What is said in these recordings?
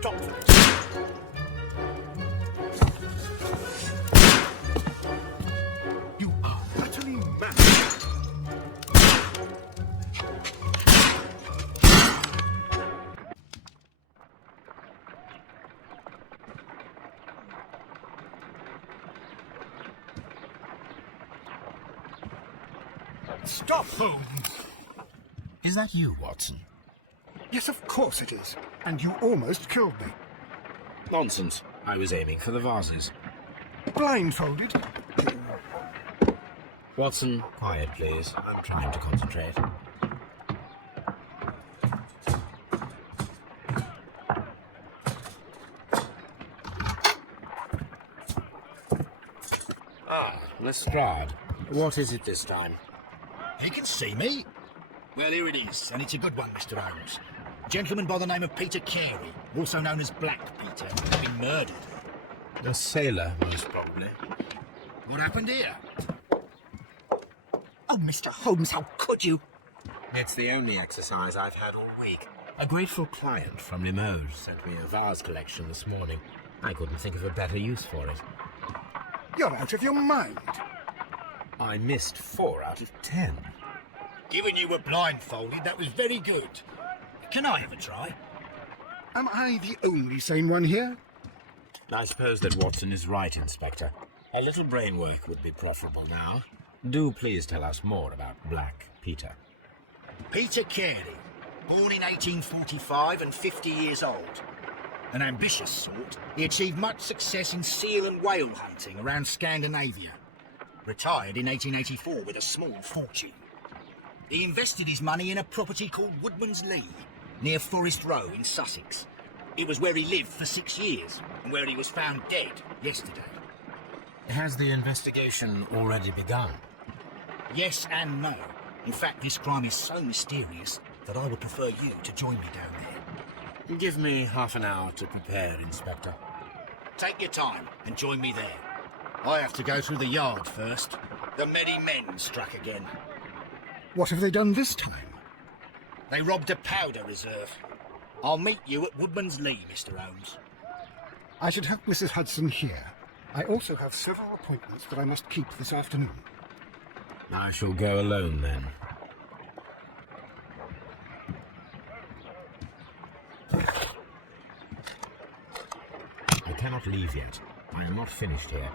stop this. You are utterly mad. Stop, Holmes! Is that you, Watson? Yes, of course it is. And you almost killed me. Nonsense. I was aiming for the vases. Blindfolded? Watson, quiet, please. I'm trying to concentrate. Ah, Lestrade. What is it this time? You can see me. Well, here it is, and it's a good one, Mr. Holmes. A gentleman by the name of Peter Carey, also known as Black Peter, has been murdered. A sailor, most probably. What happened here? Oh, Mr. Holmes, how could you? It's the only exercise I've had all week. A grateful client from Limoges sent me a vase collection this morning. I couldn't think of a better use for it. You're out of your mind. I missed 4 out of 10. Given you were blindfolded, that was very good. Can I have a try? Am I the only sane one here? I suppose that Watson is right, Inspector. A little brain work would be preferable now. Do please tell us more about Black Peter. Peter Carey, born in 1845 and 50 years old. An ambitious sort, he achieved much success in seal and whale hunting around Scandinavia. Retired in 1884 with a small fortune. He invested his money in a property called Woodman's Lee, near Forest Row in Sussex. It was where he lived for 6 years, and where he was found dead yesterday. Has the investigation already begun? Yes and no. In fact, this crime is so mysterious that I would prefer you to join me down there. Give me half an hour to prepare, Inspector. Take your time and join me there. I have to go through the yard first. The merry men struck again. What have they done this time? They robbed a powder reserve. I'll meet you at Woodman's Lee, Mr. Holmes. I should have Mrs. Hudson here. I also have several appointments that I must keep this afternoon. I shall go alone, then. I cannot leave yet. I am not finished here.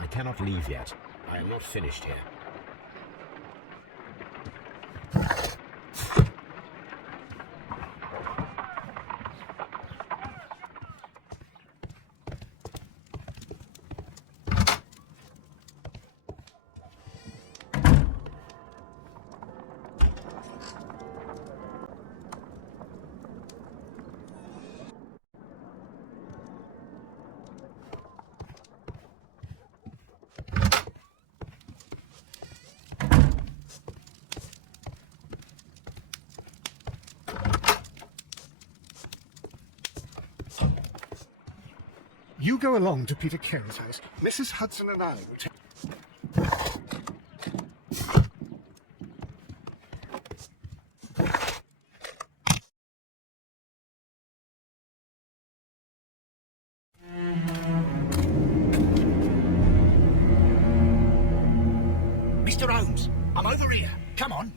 I cannot leave yet. I am not finished here. You go along to Peter Carey's house. Mrs. Hudson and I will take... Mr. Holmes, I'm over here. Come on.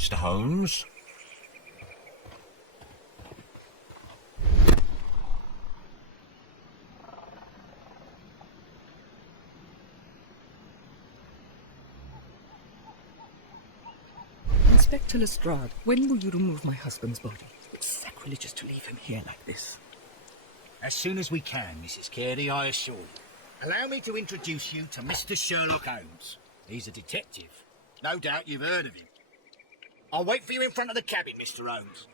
Mr. Holmes? Inspector Lestrade, when will you remove my husband's body? It's sacrilegious to leave him here like this. As soon as we can, Mrs. Carey, I assure you. Allow me to introduce you to Mr. Sherlock Holmes. He's a detective. No doubt you've heard of him. I'll wait for you in front of the cabin, Mr. Holmes.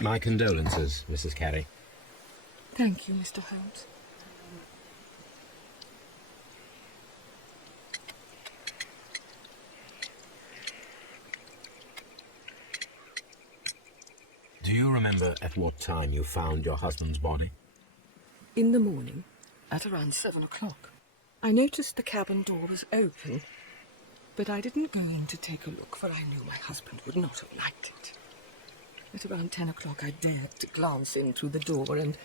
My condolences, Mrs. Carey. Thank you, Mr. Holmes. Do you remember at what time you found your husband's body? In the morning, at around 7 o'clock, I noticed the cabin door was open, but I didn't go in to take a look, for I knew my husband would not have liked it. At around 10 o'clock, I dared to glance in through the door and...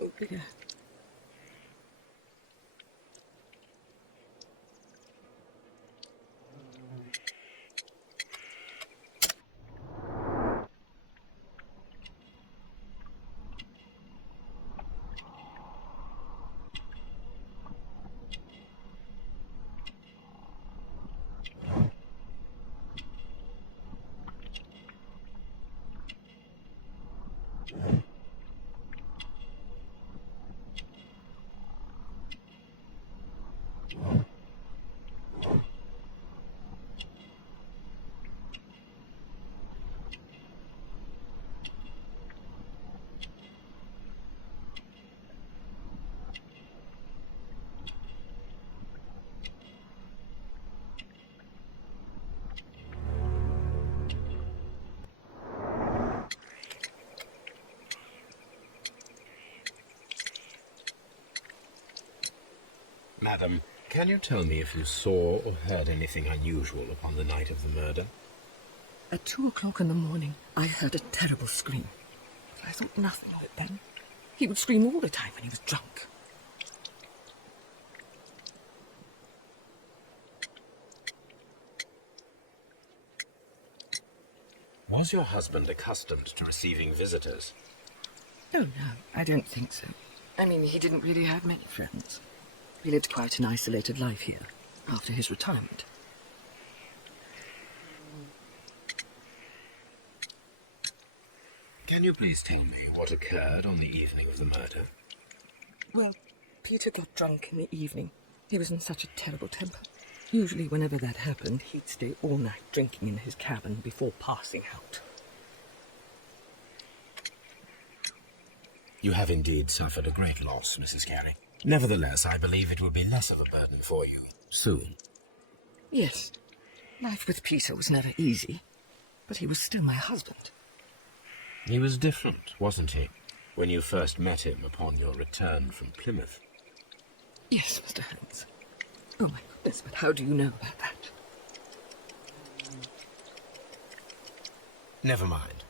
oh dear. Madam, can you tell me if you saw or heard anything unusual upon the night of the murder? At 2 o'clock in the morning, I heard a terrible scream. But I thought nothing of it then. He would scream all the time when he was drunk. Was your husband accustomed to receiving visitors? Oh, no, I don't think so. I mean, he didn't really have many friends. He lived quite an isolated life here, after his retirement. Can you please tell me what occurred on the evening of the murder? Well, Peter got drunk in the evening. He was in such a terrible temper. Usually, whenever that happened, he'd stay all night drinking in his cabin before passing out. You have indeed suffered a great loss, Mrs. Carey. Nevertheless, I believe it will be less of a burden for you soon. Yes, life with Peter was never easy, but he was still my husband. He was different, wasn't he, when you first met him upon your return from Plymouth? Yes, Mr. Holmes. Oh, my goodness, but how do you know about that? Never mind.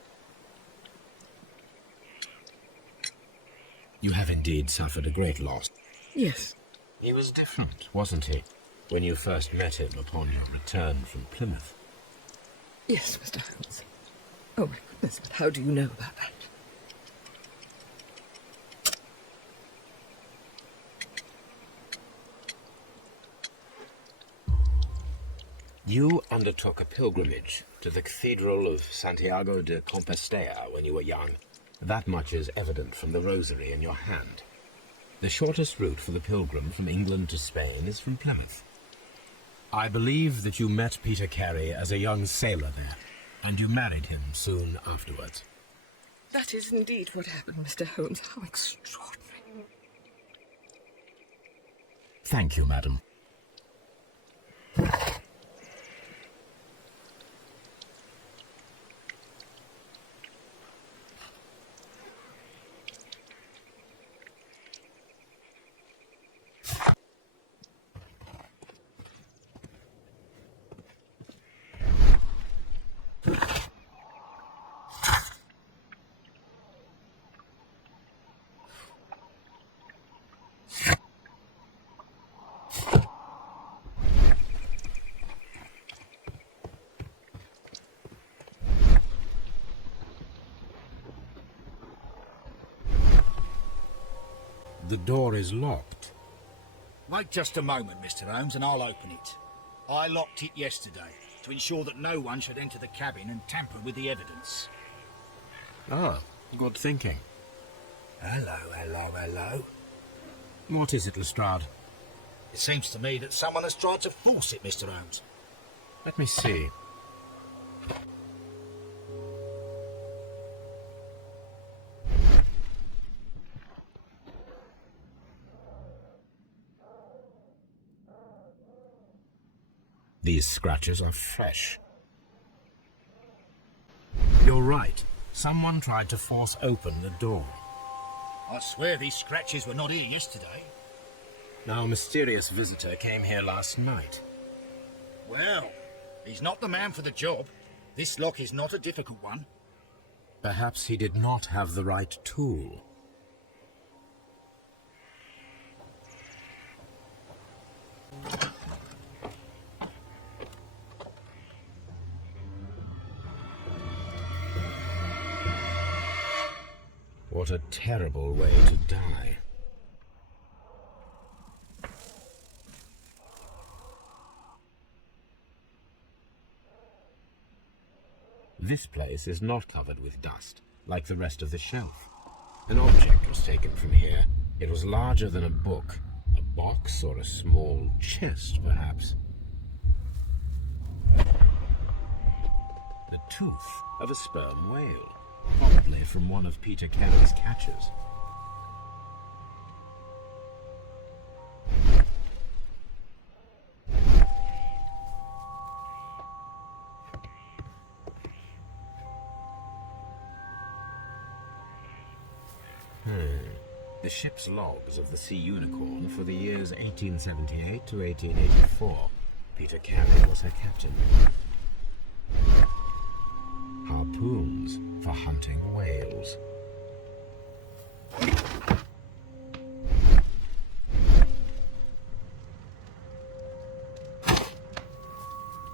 You have indeed suffered a great loss. Yes. He was different, wasn't he, when you first met him upon your return from Plymouth? Yes, Mr. Holmes. Oh, my goodness, but how do you know about that? You undertook a pilgrimage to the Cathedral of Santiago de Compostela when you were young. That much is evident from the rosary in your hand. The shortest route for the pilgrim from England to Spain is from Plymouth. I believe that you met Peter Carey as a young sailor there, and you married him soon afterwards. That is indeed what happened, Mr. Holmes. How extraordinary. Thank you, madam. door is locked. Wait just a moment, Mr. Holmes, and I'll open it. I locked it yesterday to ensure that no one should enter the cabin and tamper with the evidence. Ah, good thinking. Hello. What is it, Lestrade? It seems to me that someone has tried to force it, Mr. Holmes. Let me see. These scratches are fresh. You're right. Someone tried to force open the door. I swear these scratches were not here yesterday. Our mysterious visitor came here last night. Well, he's not the man for the job. This lock is not a difficult one. Perhaps he did not have the right tool. What a terrible way to die. This place is not covered with dust, like the rest of the shelf. An object was taken from here. It was larger than a book. A box or a small chest, perhaps. The tooth of a sperm whale. Probably from one of Peter Carey's catches. The ship's logs of the Sea Unicorn for the years 1878 to 1884. Peter Carey was her captain. Harpoons for hunting whales.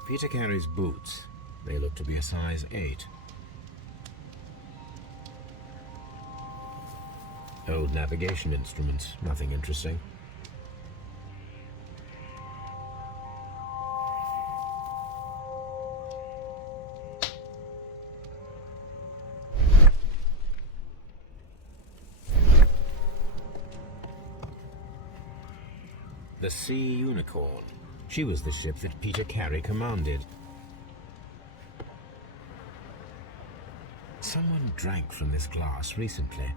Peter Carey's boots. They look to be a size 8. Old navigation instruments, nothing interesting. The Sea Unicorn. She was the ship that Peter Carey commanded. Someone drank from this glass recently.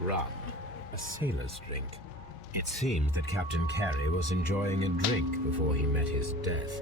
Rum, a sailor's drink. It seemed that Captain Carey was enjoying a drink before he met his death.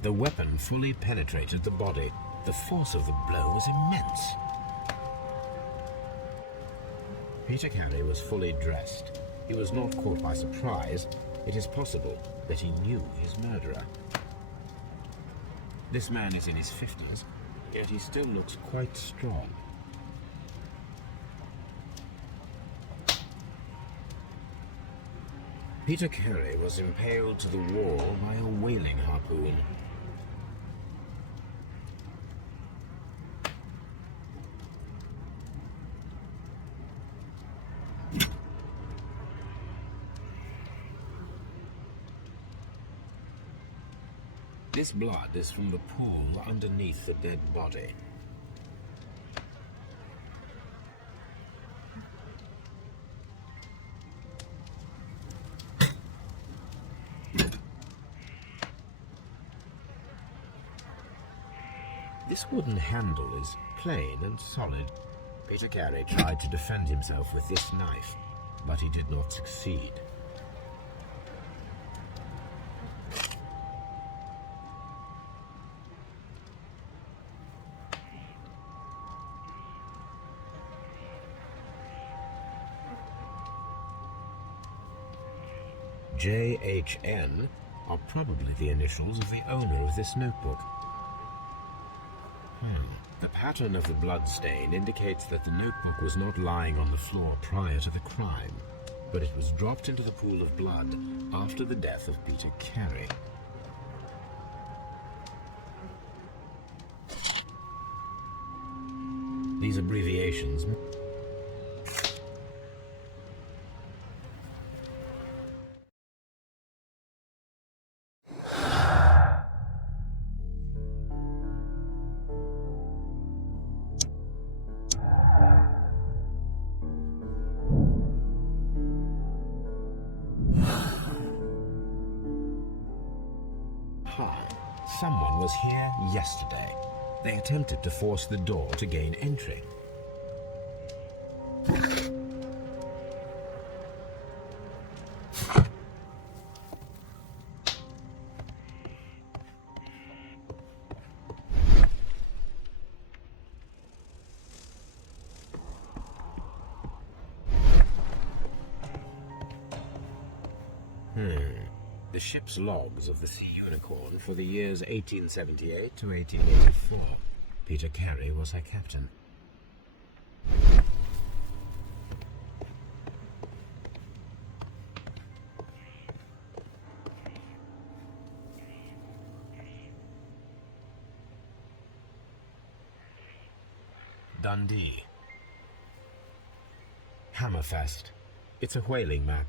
The weapon fully penetrated the body. The force of the blow was immense. Peter Carey was fully dressed. He was not caught by surprise. It is possible that he knew his murderer. This man is in his 50s, yet he still looks quite strong. Peter Carey was impaled to the wall by a whaling harpoon. This blood is from the pool underneath the dead body. This wooden handle is plain and solid. Peter Carey tried to defend himself with this knife, but he did not succeed. JHN are probably the initials of the owner of this notebook. The pattern of the blood stain indicates that the notebook was not lying on the floor prior to the crime, but it was dropped into the pool of blood after the death of Peter Carey. These abbreviations Someone was here yesterday. They attempted to force the door to gain entry. The ship's logs of the Sea Unicorn for the years 1878 to 1884. Peter Carey was her captain. Dundee. Hammerfest. It's a whaling map.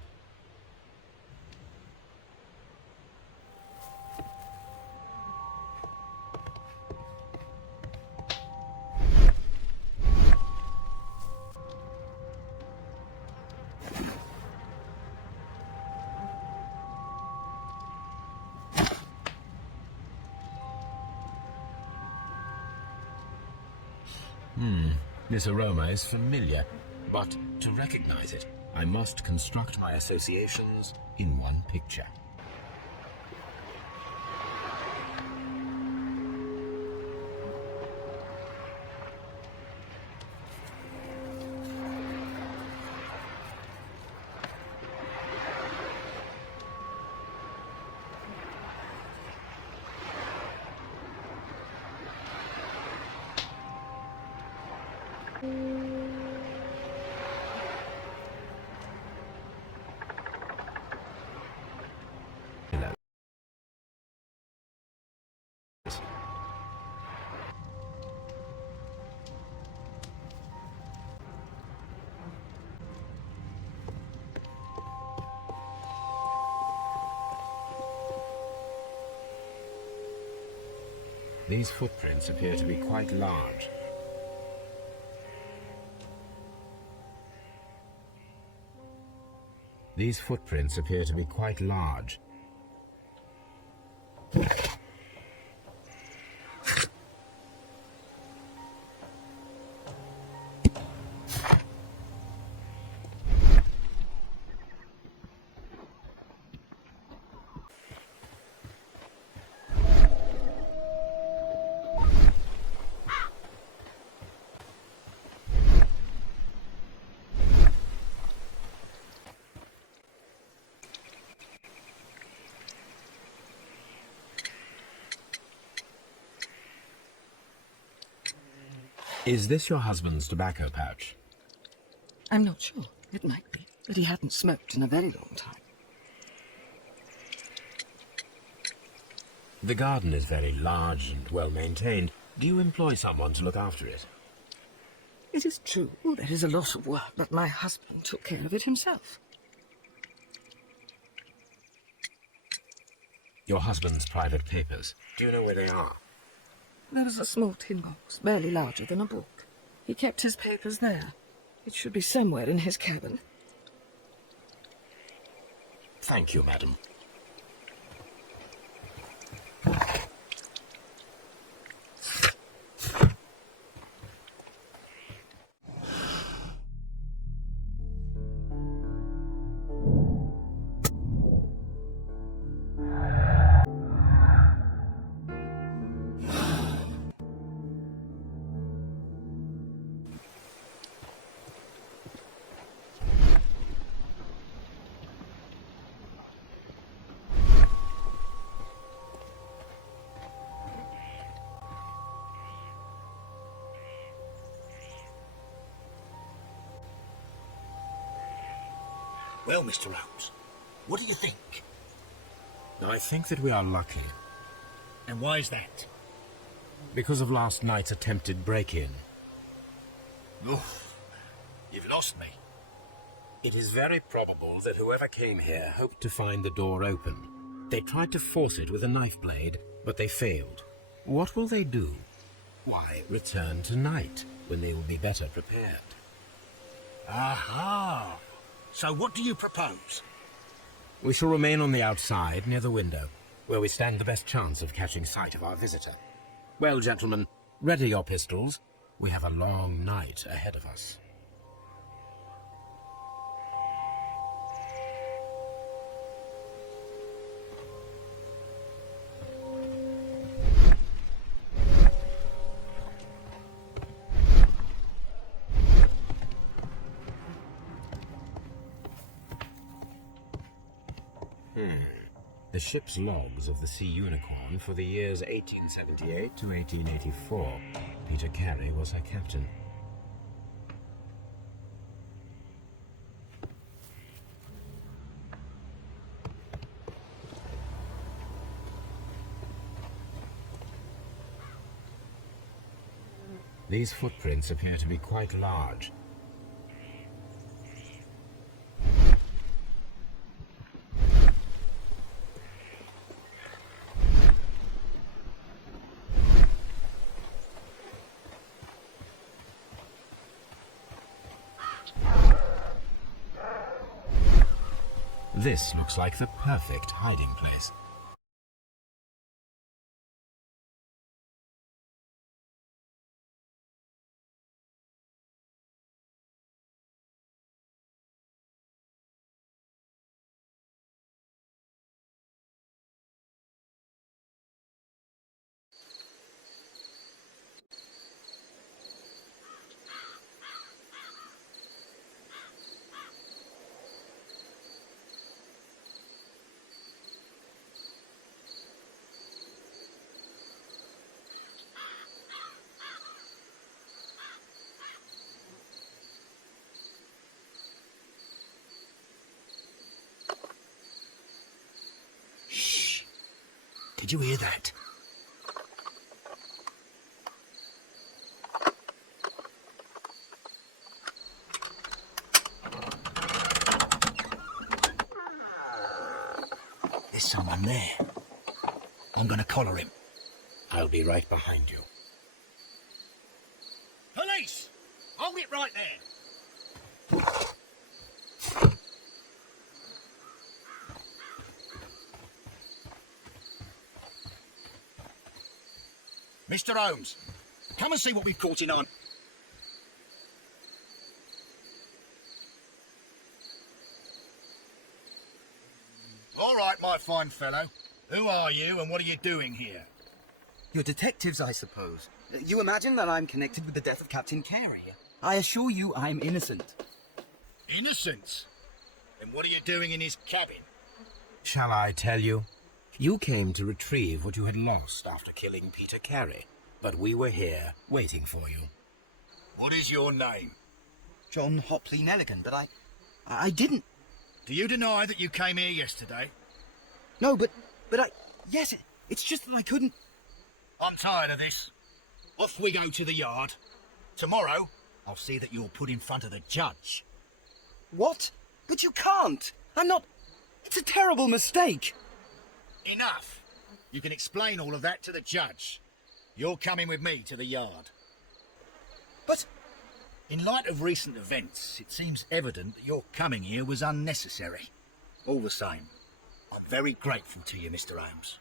This aroma is familiar, but to recognize it, I must construct my associations in one picture. These footprints appear to be quite large. These footprints appear to be quite large. Is this your husband's tobacco pouch? I'm not sure. It might be, but he hadn't smoked in a very long time. The garden is very large and well maintained. Do you employ someone to look after it? It is true, there is a lot of work, but my husband took care of it himself. Your husband's private papers. Do you know where they are? There was a small tin box, barely larger than a book. He kept his papers there. It should be somewhere in his cabin. Thank you, madam. Well, Mr. Holmes, what do you think? I think that we are lucky. And why is that? Because of last night's attempted break-in. Oof, you've lost me. It is very probable that whoever came here hoped to find the door open. They tried to force it with a knife blade, but they failed. What will they do? Why, return tonight, when they will be better prepared. Aha! So what do you propose? We shall remain on the outside, near the window, where we stand the best chance of catching sight of our visitor. Well, gentlemen, ready your pistols. We have a long night ahead of us. The ship's logs of the Sea Unicorn for the years 1878 to 1884. Peter Carey was her captain. These footprints appear to be quite large. This looks like the perfect hiding place. Did you hear that? There's someone there. I'm gonna collar him. I'll be right behind you. Police! Hold it right there! Mr. Holmes, come and see what we've caught in on. All right, my fine fellow. Who are you and what are you doing here? You're detectives, I suppose. You imagine that I'm connected with the death of Captain Carey. I assure you I'm innocent. Innocent? Then what are you doing in his cabin? Shall I tell you? You came to retrieve what you had lost after killing Peter Carey, but we were here waiting for you. What is your name? John Hopley Nelligan, but I didn't... Do you deny that you came here yesterday? No, but yes, it's just that I couldn't... I'm tired of this. Off we go to the yard. Tomorrow, I'll see that you're put in front of the judge. What? But you can't! I'm not... It's a terrible mistake! Enough! You can explain all of that to the judge. You're coming with me to the yard. But... In light of recent events, it seems evident that your coming here was unnecessary. All the same, I'm very grateful to you, Mr. Holmes.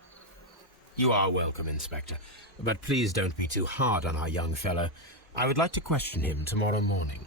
You are welcome, Inspector, but please don't be too hard on our young fellow. I would like to question him tomorrow morning.